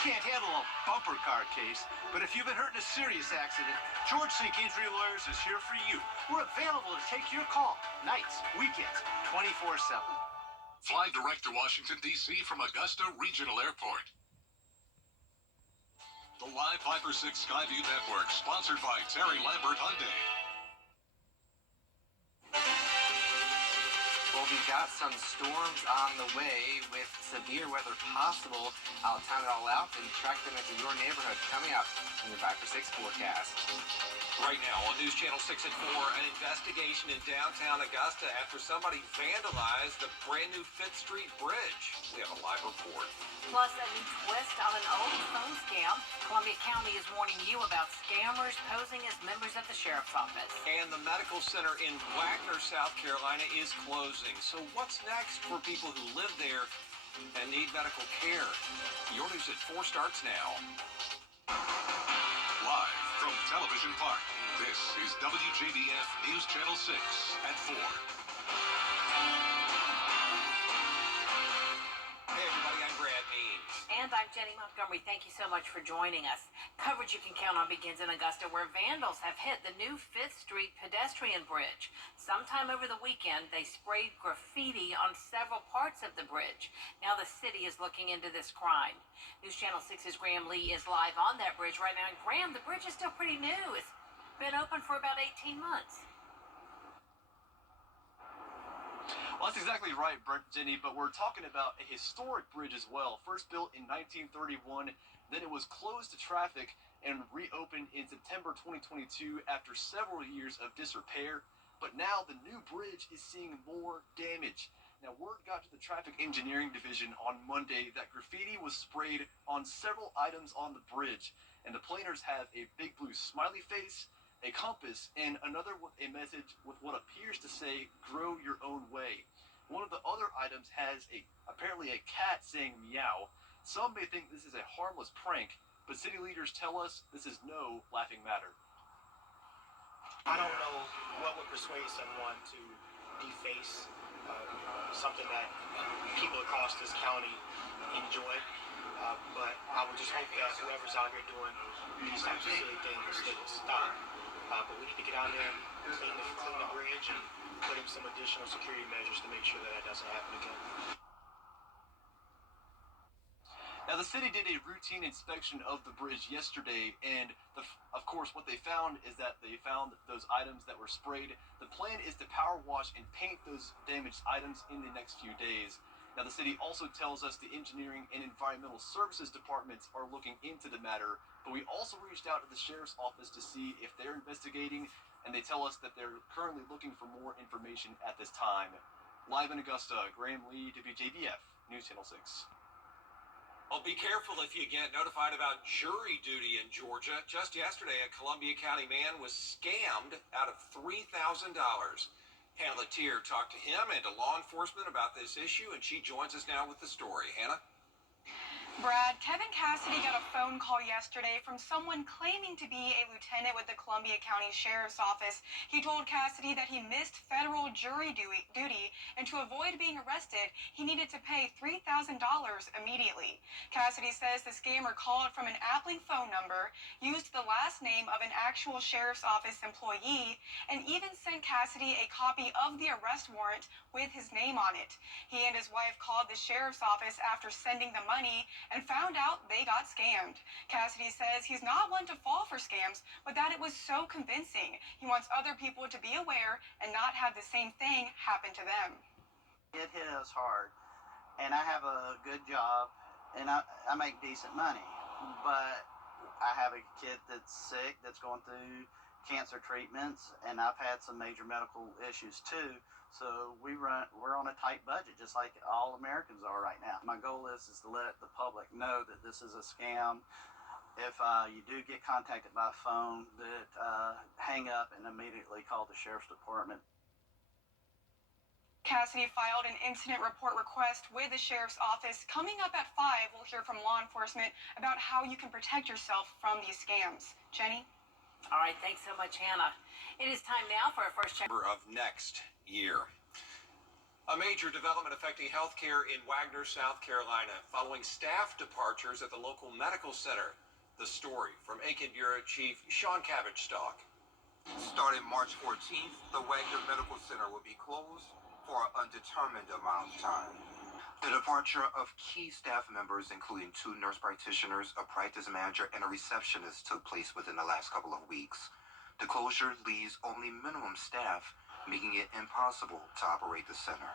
can't handle a bumper car case, but if you've been hurt in a serious accident, George Sink Injury Lawyers is here for you. We're available to take your call, nights, weekends, 24/7. Fly direct to Washington, D.C. from Augusta Regional Airport. The Live 5 for 6 Skyview Network, sponsored by Terry Lambert Hyundai. Well, we've got some storms on the way with severe weather possible. I'll time it all out and track them into your neighborhood coming up in your 5 for 6 forecast. Right now on News Channel 6 at 4, an investigation in downtown Augusta after somebody vandalized the brand new 5th Street Bridge. We have a live report. Plus, a new twist on an old phone scam. Columbia County is warning you about scammers posing as members of the sheriff's office. And the medical center in Wagner, South Carolina is closing. So what's next for people who live there and need medical care? Your News at 4 starts now. Live from Television Park, this is WJBF News Channel 6 at 4. Hey everybody, I'm Brad Means. And I'm Jenny Montgomery. Thank you so much for joining us. Coverage you can count on begins in Augusta, where vandals have hit the new 5th Street pedestrian bridge. Sometime over the weekend, they sprayed graffiti on several parts of the bridge. Now the city is looking into this crime. News Channel 6's Graham Lee is live on that bridge right now. And Graham, the bridge is still pretty new. It's been open for about 18 months. Well, that's exactly right, Jenny, but we're talking about a historic bridge as well. First built in 1931, then it was closed to traffic and reopened in September 2022 after several years of disrepair. But now the new bridge is seeing more damage. Now, word got to the Traffic Engineering Division on Monday that graffiti was sprayed on several items on the bridge, and the planers have a big blue smiley face, a compass, and another with a message with what appears to say, "Grow your own way." One of the other items has apparently a cat saying meow. Some may think this is a harmless prank, but city leaders tell us this is no laughing matter. I don't know what would persuade someone to deface something that people across this county enjoy, but I would just hope that whoever's out here doing these types of silly things, they will stop. But we need to get out there, clean the bridge, and put in some additional security measures to make sure that doesn't happen again. Now, the city did a routine inspection of the bridge yesterday, and of course, what they found is that they found those items that were sprayed. The plan is to power wash and paint those damaged items in the next few days. Now, the city also tells us the engineering and environmental services departments are looking into the matter, but we also reached out to the sheriff's office to see if they're investigating, and they tell us that they're currently looking for more information at this time. Live in Augusta, Graham Lee, WJBF, News Channel 6. Well, be careful if you get notified about jury duty in Georgia. Just yesterday, a Columbia County man was scammed out of $3,000. Hannah Latier talked to him and to law enforcement about this issue, and she joins us now with the story. Hannah? Brad, Kevin Cassidy got a phone call yesterday from someone claiming to be a lieutenant with the Columbia County Sheriff's Office. He told Cassidy that he missed federal jury duty, and to avoid being arrested, he needed to pay $3,000 immediately. Cassidy says the scammer called from an Appling phone number, used the last name of an actual Sheriff's Office employee, and even sent Cassidy a copy of the arrest warrant with his name on it. He and his wife called the Sheriff's Office after sending the money and found out they got scammed. Cassidy says he's not one to fall for scams, but that it was so convincing. He wants other people to be aware and not have the same thing happen to them. It hit us hard, and I have a good job, and I make decent money, but I have a kid that's sick, that's going through cancer treatments, and I've had some major medical issues too. So we're on a tight budget, just like all Americans are right now. My goal is to let the public know that this is a scam. If you do get contacted by phone, that hang up and immediately call the sheriff's department. Cassidy filed an incident report request with the sheriff's office. Coming up at 5, we'll hear from law enforcement about how you can protect yourself from these scams. Jenny? All right, thanks so much, Hannah. It is time now for our first check Of next year. A major development affecting healthcare in Wagner, South Carolina, following staff departures at the local medical center. The story from Aiken Bureau Chief Sean Cabbage-Stock. Starting March 14th, the Wagner Medical Center will be closed for an undetermined amount of time. The departure of key staff members, including 2 nurse practitioners, a practice manager, and a receptionist, took place within the last couple of weeks. The closure leaves only minimum staff, making it impossible to operate the center.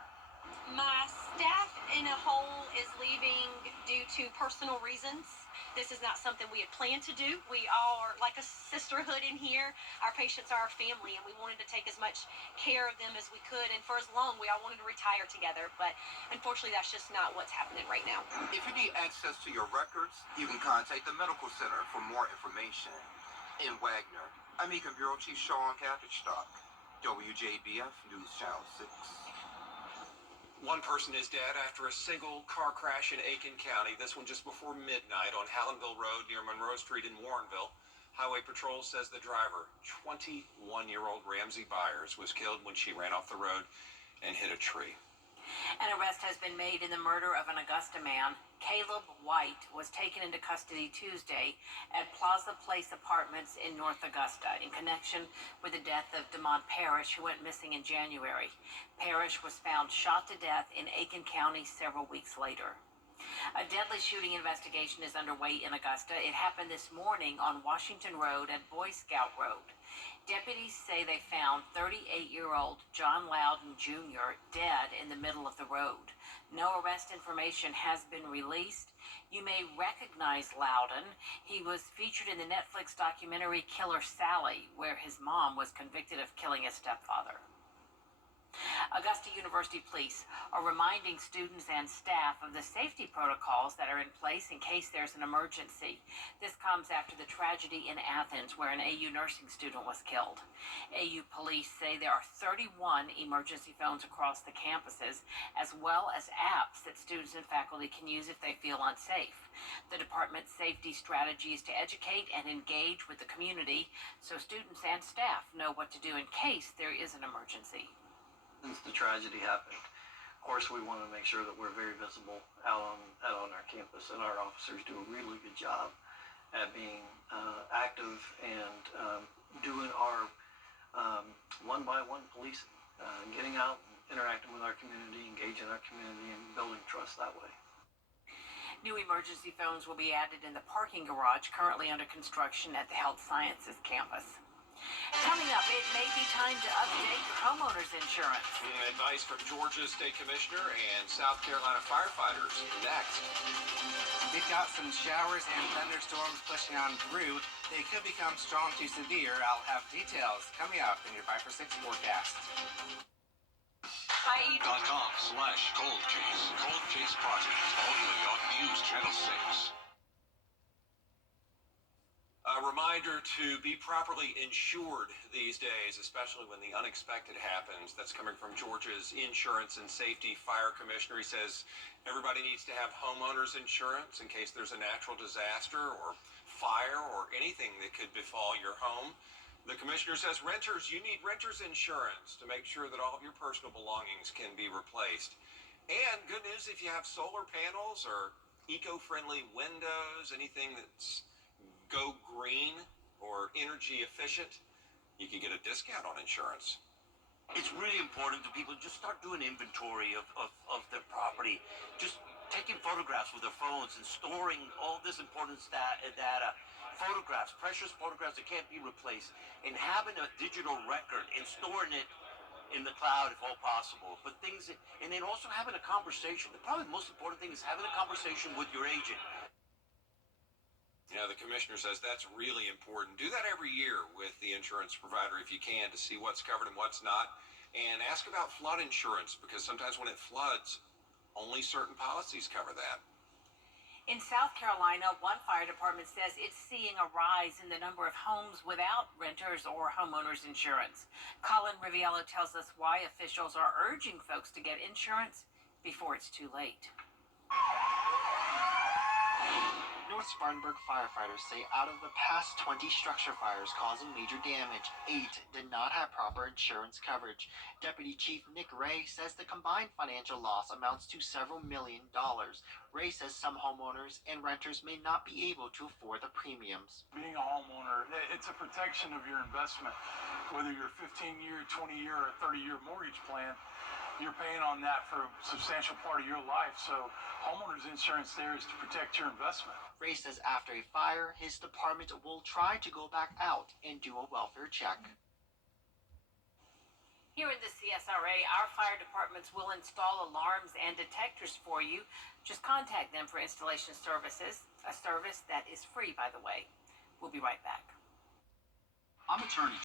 My staff in a whole is leaving due to personal reasons. This is not something we had planned to do. We are like a sisterhood in here. Our patients are our family, and we wanted to take as much care of them as we could. And for as long, we all wanted to retire together. But unfortunately, that's just not what's happening right now. If you need access to your records, you can contact the medical center for more information. In Wagner, I'm Aiken Bureau Chief Sean Cabbage-Stock, WJBF News Channel 6. One person is dead after a single car crash in Aiken County. This one just before midnight on Hallenville Road near Monroe Street in Warrenville. Highway Patrol says the driver, 21-year-old Ramsey Byers, was killed when she ran off the road and hit a tree. An arrest has been made in the murder of an Augusta man. Caleb White was taken into custody Tuesday at Plaza Place Apartments in North Augusta in connection with the death of Demond Parrish, who went missing in January. Parrish was found shot to death in Aiken County several weeks later. A deadly shooting investigation is underway in Augusta. It happened this morning on Washington Road at Boy Scout Road. Deputies say they found 38-year-old John Loudon Jr. dead in the middle of the road. No arrest information has been released. You may recognize Loudon. He was featured in the Netflix documentary Killer Sally, where his mom was convicted of killing his stepfather. Augusta University Police are reminding students and staff of the safety protocols that are in place in case there's an emergency. This comes after the tragedy in Athens where an AU nursing student was killed. AU police say there are 31 emergency phones across the campuses, as well as apps that students and faculty can use if they feel unsafe. The department's safety strategy is to educate and engage with the community so students and staff know what to do in case there is an emergency. Since the tragedy happened, of course, we want to make sure that we're very visible out on our campus, and our officers do a really good job at being active and doing our one-by-one policing, getting out and interacting with our community, engaging our community, and building trust that way. New emergency phones will be added in the parking garage currently under construction at the Health Sciences campus. Coming up, it may be time to update your homeowner's insurance. Advice from Georgia State Commissioner and South Carolina firefighters next. We've got some showers and thunderstorms pushing on through. They could become strong to severe. I'll have details coming up in your 5 for 6 forecast. .com/cold case. Cold Case Project. Only on News Channel 6. A reminder to be properly insured these days, especially when the unexpected happens. That's coming from Georgia's Insurance and Safety Fire Commissioner. He says everybody needs to have homeowners insurance in case there's a natural disaster or fire or anything that could befall your home. The commissioner says renters, you need renter's insurance to make sure that all of your personal belongings can be replaced. And good news if you have solar panels or eco-friendly windows, anything that's go green or energy efficient, you can get a discount on insurance. It's really important to people just start doing inventory of their property, just taking photographs with their phones and storing all this important data, photographs, precious photographs that can't be replaced, and having a digital record and storing it in the cloud if all possible. But and then also having a conversation. The probably most important thing is having a conversation with your agent. You know, the commissioner says that's really important. Do that every year with the insurance provider if you can to see what's covered and what's not. And ask about flood insurance because sometimes when it floods, only certain policies cover that. In South Carolina, one fire department says it's seeing a rise in the number of homes without renters or homeowners insurance. Colin Riviello tells us why officials are urging folks to get insurance before it's too late. North Spartanburg firefighters say out of the past 20 structure fires causing major damage, 8 did not have proper insurance coverage. Deputy Chief Nick Ray says the combined financial loss amounts to several $1,000,000. Ray says some homeowners and renters may not be able to afford the premiums. Being a homeowner, it's a protection of your investment. Whether you're a 15-year, 20-year, or 30-year mortgage plan, you're paying on that for a substantial part of your life. So homeowners insurance there is to protect your investment. Ray says after a fire, his department will try to go back out and do a welfare check. Here in the CSRA, our fire departments will install alarms and detectors for you. Just contact them for installation services, a service that is free, by the way. We'll be right back. I'm attorney